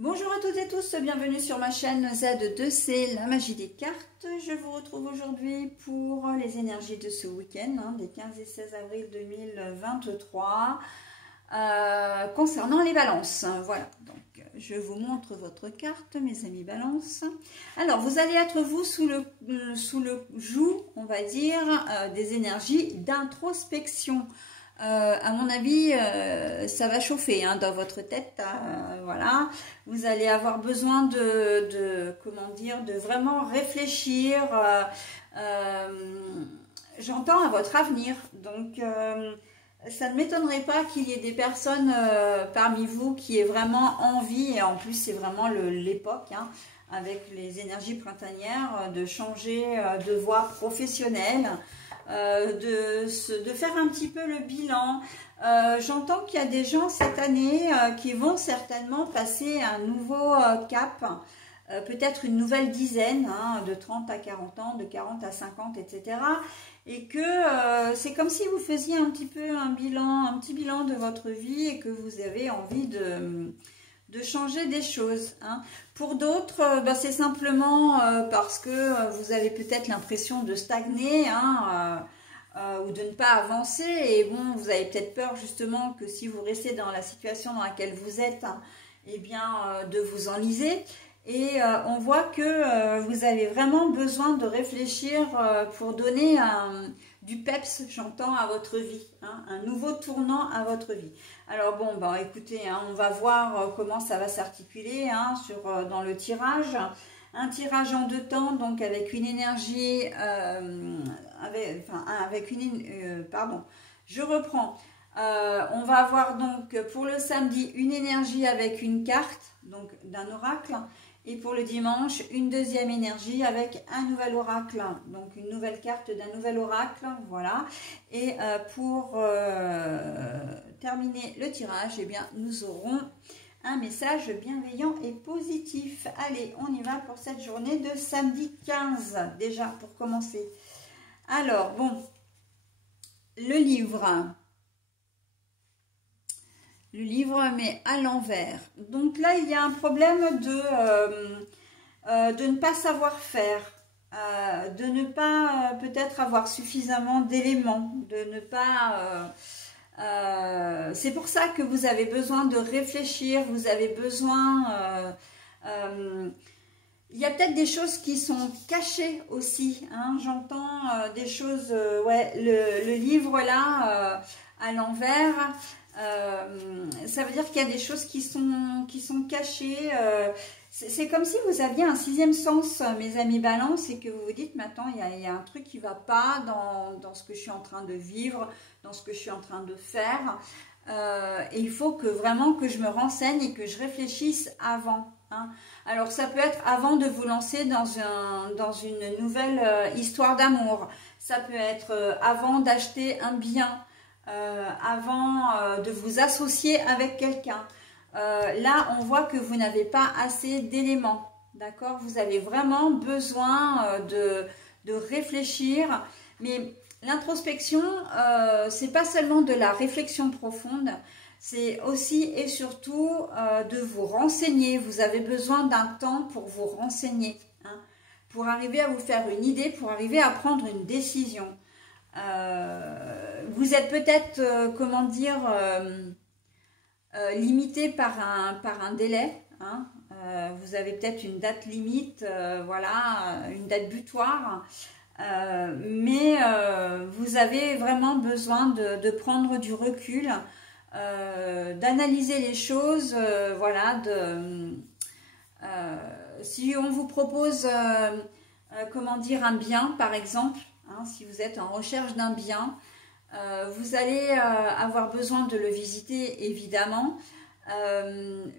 Bonjour à toutes et tous, bienvenue sur ma chaîne Z2C, la magie des cartes. Je vous retrouve aujourd'hui pour les énergies de ce week-end, des 15 et 16 avril 2023, concernant les balances. Voilà, donc je vous montre votre carte, mes amis balance. Alors, vous allez être, vous, sous le joug, on va dire, des énergies d'introspection. À mon avis, ça va chauffer dans votre tête, voilà. Vous allez avoir besoin comment dire, de vraiment réfléchir, j'entends, à votre avenir. Donc, ça ne m'étonnerait pas qu'il y ait des personnes parmi vous qui aient vraiment envie, et en plus c'est vraiment l'époque, avec les énergies printanières, de changer de voie professionnelle. De faire un petit peu le bilan. J'entends qu'il y a des gens cette année qui vont certainement passer un nouveau cap, peut-être une nouvelle dizaine, de 30 à 40 ans, de 40 à 50, etc. Et que c'est comme si vous faisiez un petit peu un petit bilan de votre vie et que vous avez envie de changer des choses. Pour d'autres, c'est simplement parce que vous avez peut-être l'impression de stagner ou de ne pas avancer. Et bon, vous avez peut-être peur justement que si vous restez dans la situation dans laquelle vous êtes, eh bien, de vous enliser. Et on voit que vous avez vraiment besoin de réfléchir pour donner du peps, j'entends, à votre vie, un nouveau tournant à votre vie. Alors bon, écoutez, on va voir comment ça va s'articuler dans le tirage. Un tirage en deux temps, donc avec une énergie, pardon, je reprends. On va avoir donc pour le samedi une énergie avec une carte, donc d'un oracle. Et pour le dimanche, une deuxième énergie avec un nouvel oracle, donc une nouvelle carte d'un nouvel oracle, voilà. Et pour terminer le tirage, eh bien, nous aurons un message bienveillant et positif. Allez, on y va pour cette journée de samedi 15, déjà, pour commencer. Alors, bon, le livre, mais à l'envers. Donc là, il y a un problème de ne pas savoir faire, de ne pas peut-être avoir suffisamment d'éléments, de ne pas... c'est pour ça que vous avez besoin de réfléchir, vous avez besoin... il y a peut-être des choses qui sont cachées aussi, j'entends des choses... ouais, le livre là, à l'envers... ça veut dire qu'il y a des choses qui sont cachées. C'est comme si vous aviez un sixième sens, mes amis balance, et que vous vous dites, mais attends, il y a un truc qui ne va pas dans ce que je suis en train de vivre, dans ce que je suis en train de faire. Et il faut vraiment que je me renseigne et que je réfléchisse avant. Alors, ça peut être avant de vous lancer dans une nouvelle histoire d'amour. Ça peut être avant d'acheter un bien. Avant de vous associer avec quelqu'un. Là, on voit que vous n'avez pas assez d'éléments, d'accord? Vous avez vraiment besoin de réfléchir, mais l'introspection, c'est pas seulement de la réflexion profonde, c'est aussi et surtout de vous renseigner. Vous avez besoin d'un temps pour vous renseigner, pour arriver à vous faire une idée, pour arriver à prendre une décision. Vous êtes peut-être, comment dire, limité par un délai. Vous avez peut-être une date limite, voilà, une date butoir. Mais vous avez vraiment besoin de prendre du recul, d'analyser les choses. Voilà, si on vous propose, comment dire, un bien, par exemple, si vous êtes en recherche d'un bien, vous allez avoir besoin de le visiter, évidemment,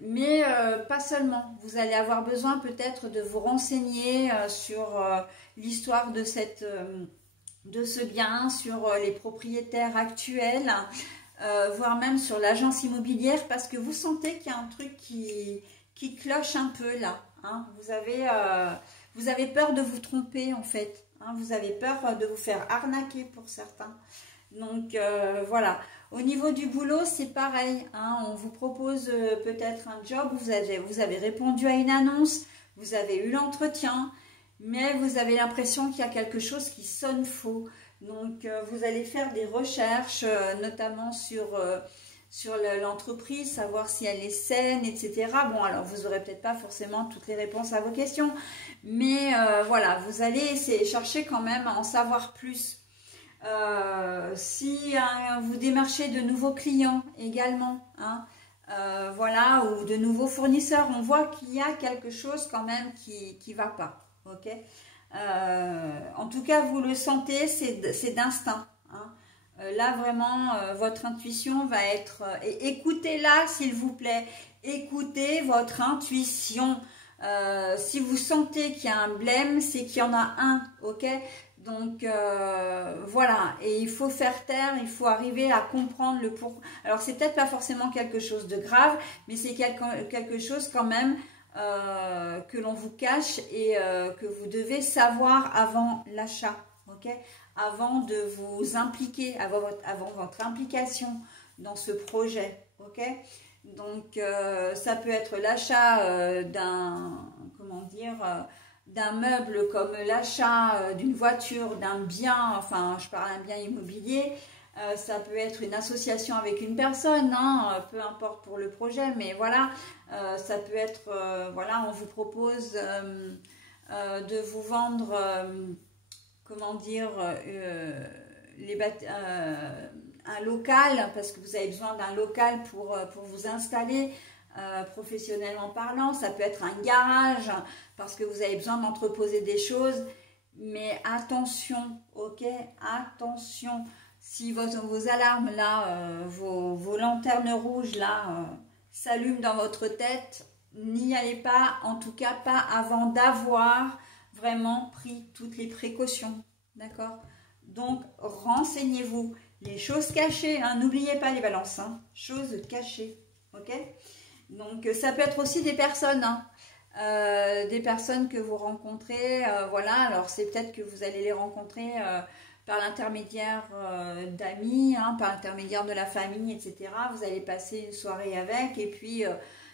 mais pas seulement. Vous allez avoir besoin peut-être de vous renseigner sur l'histoire de ce bien, sur les propriétaires actuels, voire même sur l'agence immobilière, parce que vous sentez qu'il y a un truc qui cloche un peu là. Vous avez peur de vous tromper, en fait. Vous avez peur de vous faire arnaquer pour certains. Donc voilà, Au niveau du boulot, c'est pareil, hein, on vous propose peut-être un job, vous avez répondu à une annonce, vous avez eu l'entretien, mais vous avez l'impression qu'il y a quelque chose qui sonne faux. Donc, vous allez faire des recherches, notamment sur l'entreprise, savoir si elle est saine, etc. Bon, alors, vous n'aurez peut-être pas forcément toutes les réponses à vos questions, mais voilà, vous allez essayer, chercher quand même à en savoir plus. Si vous démarchez de nouveaux clients également, hein, voilà, ou de nouveaux fournisseurs, on voit qu'il y a quelque chose quand même qui va pas. Ok, en tout cas, vous le sentez, c'est d'instinct. Hein. Là, vraiment, votre intuition va être... et écoutez-la, s'il vous plaît. Écoutez votre intuition. Si vous sentez qu'il y a un blême, c'est qu'il y en a un. Ok, donc, voilà. Et il faut faire taire, il faut arriver à comprendre le pourquoi. Alors, c'est peut-être pas forcément quelque chose de grave, mais c'est quelque chose quand même... que l'on vous cache et que vous devez savoir avant l'achat, ok, avant de vous impliquer, avant votre implication dans ce projet, ok. Donc ça peut être l'achat d'un meuble, comme l'achat d'une voiture, d'un bien, enfin je parle d'un bien immobilier. Ça peut être une association avec une personne, hein, peu importe pour le projet, mais voilà, ça peut être, voilà, on vous propose de vous vendre, comment dire, un local, parce que vous avez besoin d'un local pour vous installer, professionnellement parlant. Ça peut être un garage, parce que vous avez besoin d'entreposer des choses, mais attention, ok, attention. Si vos alarmes là, vos lanternes rouges là s'allument dans votre tête, n'y allez pas, en tout cas pas avant d'avoir vraiment pris toutes les précautions, d'accord? Donc renseignez-vous, les choses cachées, hein, n'oubliez pas les balances, hein, choses cachées, ok? Donc ça peut être aussi des personnes, hein, des personnes que vous rencontrez, voilà, alors c'est peut-être que vous allez les rencontrer par l'intermédiaire d'amis, hein, par l'intermédiaire de la famille, etc. Vous allez passer une soirée avec et puis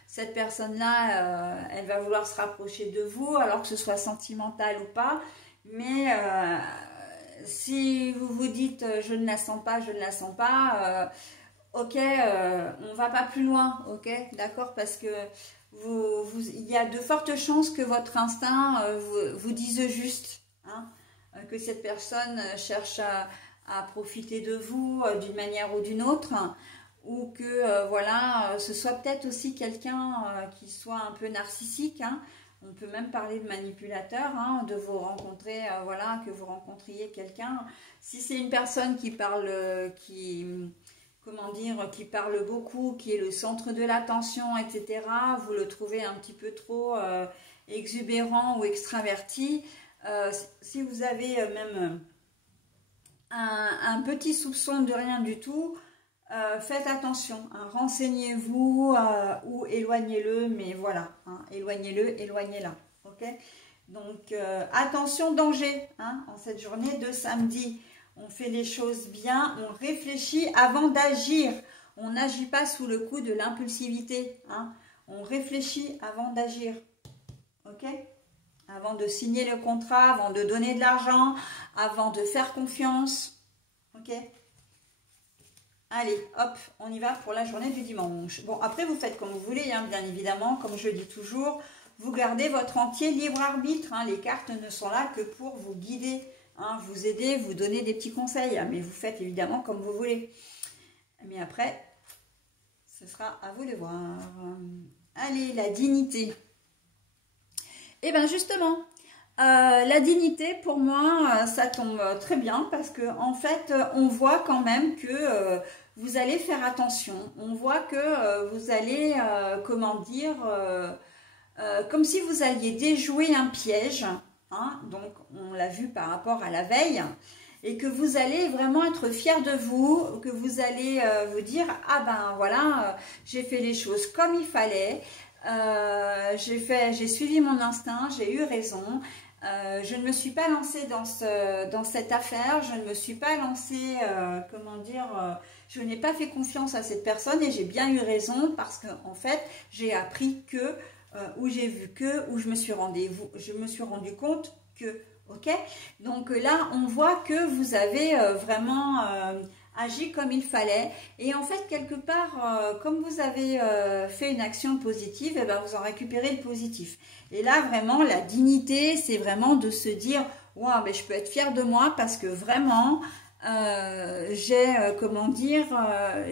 cette personne-là, elle va vouloir se rapprocher de vous, alors que ce soit sentimental ou pas. Mais si vous vous dites je ne la sens pas, je ne la sens pas, ok, on va pas plus loin, ok, d'accord, parce que il y a de fortes chances que votre instinct vous dise juste, hein, que cette personne cherche à profiter de vous d'une manière ou d'une autre, ou que voilà, ce soit peut-être aussi quelqu'un qui soit un peu narcissique, hein. On peut même parler de manipulateur, hein, de vous rencontrer, voilà, que vous rencontriez quelqu'un. Si c'est une personne qui parle, comment dire, qui parle beaucoup, qui est le centre de l'attention, etc., vous le trouvez un petit peu trop exubérant ou extraverti. Si vous avez même un petit soupçon de rien du tout, faites attention, hein, renseignez-vous ou éloignez-le, mais voilà, hein, éloignez-le, éloignez-la, ok. Donc attention, danger, hein, en cette journée de samedi. On fait les choses bien, on réfléchit avant d'agir. On n'agit pas sous le coup de l'impulsivité, hein. On réfléchit avant d'agir, ok. Avant de signer le contrat, avant de donner de l'argent, avant de faire confiance, ok. Allez, hop, on y va pour la journée du dimanche. Bon, après, vous faites comme vous voulez, hein, bien évidemment, comme je dis toujours, vous gardez votre entier libre arbitre, hein, les cartes ne sont là que pour vous guider, hein, vous aider, vous donner des petits conseils, hein, mais vous faites évidemment comme vous voulez. Mais après, ce sera à vous de voir. Allez, la dignité. Et bien justement, la dignité, pour moi, ça tombe très bien parce que en fait, on voit quand même que vous allez faire attention. On voit que vous allez, comment dire, comme si vous alliez déjouer un piège, hein, donc on l'a vu par rapport à la veille, et que vous allez vraiment être fier de vous, que vous allez vous dire « Ah ben voilà, j'ai fait les choses comme il fallait ». J'ai suivi mon instinct, j'ai eu raison, Je ne me suis pas lancée dans cette affaire, je ne me suis pas lancée, comment dire, je n'ai pas fait confiance à cette personne et j'ai bien eu raison parce que en fait, j'ai appris que, ou j'ai vu que, ou je me suis rendu compte que, ok? Donc là, on voit que vous avez vraiment agi comme il fallait et en fait, quelque part, comme vous avez fait une action positive, eh ben, vous en récupérez le positif. Et là, vraiment, la dignité, c'est vraiment de se dire « Waouh, mais je peux être fière de moi parce que vraiment, comment dire,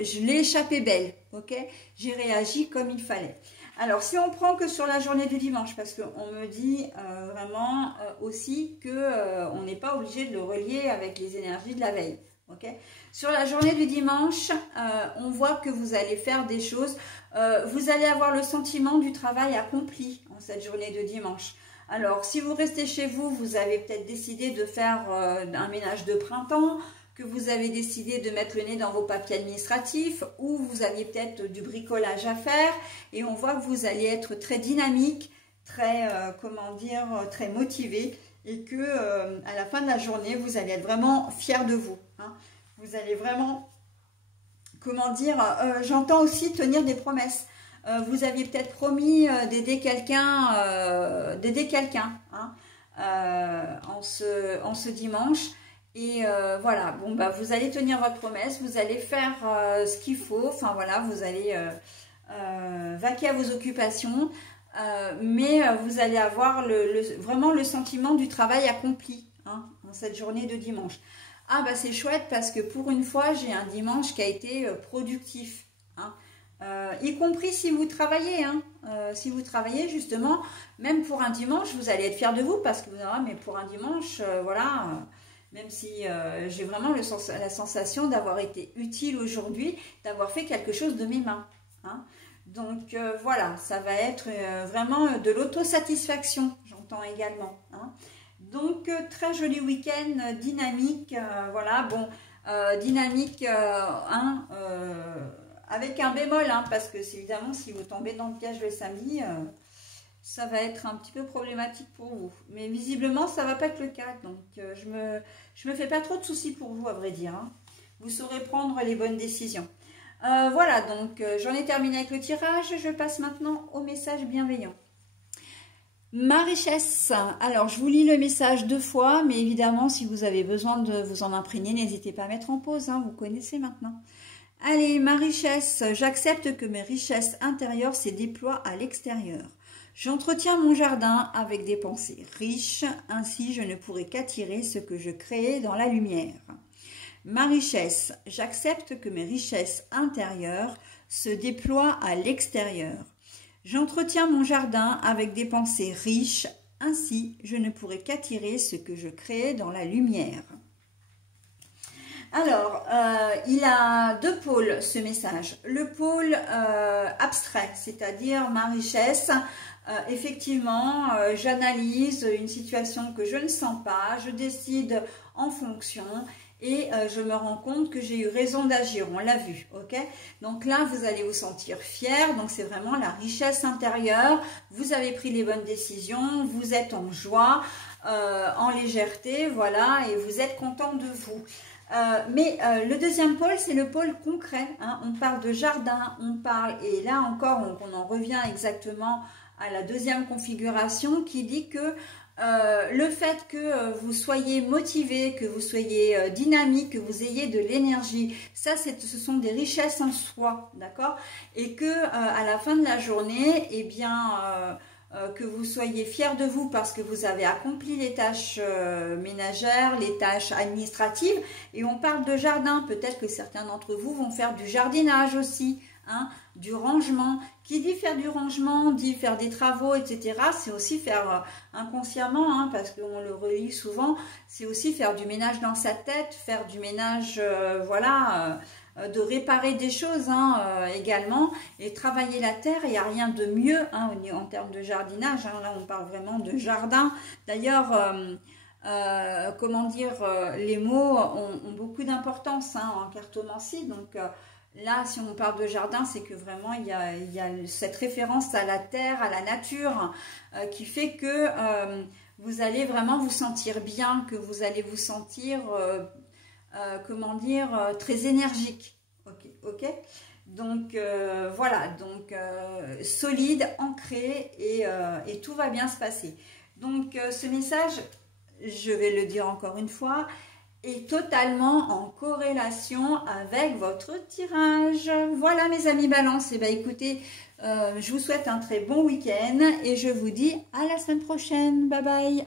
je l'ai échappé belle, ok? J'ai réagi comme il fallait. » Alors, si on prend que sur la journée du dimanche, parce qu'on me dit vraiment aussi que on n'est pas obligé de le relier avec les énergies de la veille. Okay. Sur la journée du dimanche, on voit que vous allez faire des choses, vous allez avoir le sentiment du travail accompli en cette journée de dimanche. Alors, si vous restez chez vous, vous avez peut-être décidé de faire un ménage de printemps, que vous avez décidé de mettre le nez dans vos papiers administratifs, ou vous aviez peut-être du bricolage à faire, et on voit que vous allez être très dynamique, très, comment dire, très motivé, et que à la fin de la journée, vous allez être vraiment fier de vous. Hein. Vous allez vraiment, comment dire, j'entends aussi tenir des promesses. Vous aviez peut-être promis d'aider quelqu'un, hein, en ce dimanche. Et voilà, bon bah vous allez tenir votre promesse, vous allez faire ce qu'il faut. Enfin voilà, vous allez vaquer à vos occupations. Mais vous allez avoir vraiment le sentiment du travail accompli, hein, dans cette journée de dimanche. Ah bah c'est chouette parce que pour une fois j'ai un dimanche qui a été productif, hein, y compris si vous travaillez, hein, si vous travaillez justement, même pour un dimanche vous allez être fiers de vous parce que vous direz, mais pour un dimanche, voilà, même si j'ai vraiment la sensation d'avoir été utile aujourd'hui, d'avoir fait quelque chose de mes mains, hein. Donc voilà, ça va être vraiment de l'autosatisfaction, j'entends également. Hein. Donc très joli week-end, dynamique, voilà, bon, dynamique, hein, avec un bémol, hein, parce que évidemment si vous tombez dans le piège le samedi, ça va être un petit peu problématique pour vous. Mais visiblement ça va pas être le cas, donc je me fais pas trop de soucis pour vous à vrai dire. Hein. Vous saurez prendre les bonnes décisions. Voilà, donc j'en ai terminé avec le tirage. Je passe maintenant au message bienveillant. Ma richesse. Alors, je vous lis le message 2 fois, mais évidemment, si vous avez besoin de vous en imprégner, n'hésitez pas à mettre en pause. Hein, vous connaissez maintenant. Allez, ma richesse. J'accepte que mes richesses intérieures se déploient à l'extérieur. J'entretiens mon jardin avec des pensées riches. Ainsi, je ne pourrai qu'attirer ce que je crée dans la lumière. Ma richesse, j'accepte que mes richesses intérieures se déploient à l'extérieur. J'entretiens mon jardin avec des pensées riches, ainsi je ne pourrai qu'attirer ce que je crée dans la lumière. Alors, il a 2 pôles ce message. Le pôle abstrait, c'est-à-dire ma richesse. Effectivement, j'analyse une situation que je ne sens pas, je décide en fonction. Et je me rends compte que j'ai eu raison d'agir, on l'a vu, ok? Donc là, vous allez vous sentir fier, donc c'est vraiment la richesse intérieure. Vous avez pris les bonnes décisions, vous êtes en joie, en légèreté, voilà, et vous êtes content de vous. Mais le deuxième pôle, c'est le pôle concret. Hein. On parle de jardin, on parle, et là encore, on en revient exactement à la deuxième configuration qui dit que le fait que vous soyez motivé, que vous soyez dynamique, que vous ayez de l'énergie, ça ce sont des richesses en soi, d'accord? Et que à la fin de la journée, eh bien que vous soyez fiers de vous parce que vous avez accompli les tâches ménagères, les tâches administratives. Et on parle de jardin, peut-être que certains d'entre vous vont faire du jardinage aussi, hein, du rangement. Qui dit faire du rangement, dit faire des travaux, etc. C'est aussi faire inconsciemment, hein, parce qu'on le relit souvent, c'est aussi faire du ménage dans sa tête, faire du ménage, voilà, de réparer des choses hein, également, et travailler la terre. Il n'y a rien de mieux hein, en termes de jardinage. Hein, là, on parle vraiment de jardin. D'ailleurs, comment dire, les mots ont beaucoup d'importance hein, en cartomancie, donc... Là, si on parle de jardin, c'est que vraiment, il y a cette référence à la terre, à la nature, qui fait que vous allez vraiment vous sentir bien, que vous allez vous sentir, comment dire, très énergique. Ok. Donc voilà, donc solide, ancré et tout va bien se passer. Donc ce message, je vais le dire encore une fois, est totalement en corrélation avec votre tirage. Voilà mes amis Balance, et bien écoutez, je vous souhaite un très bon week-end et je vous dis à la semaine prochaine. Bye bye.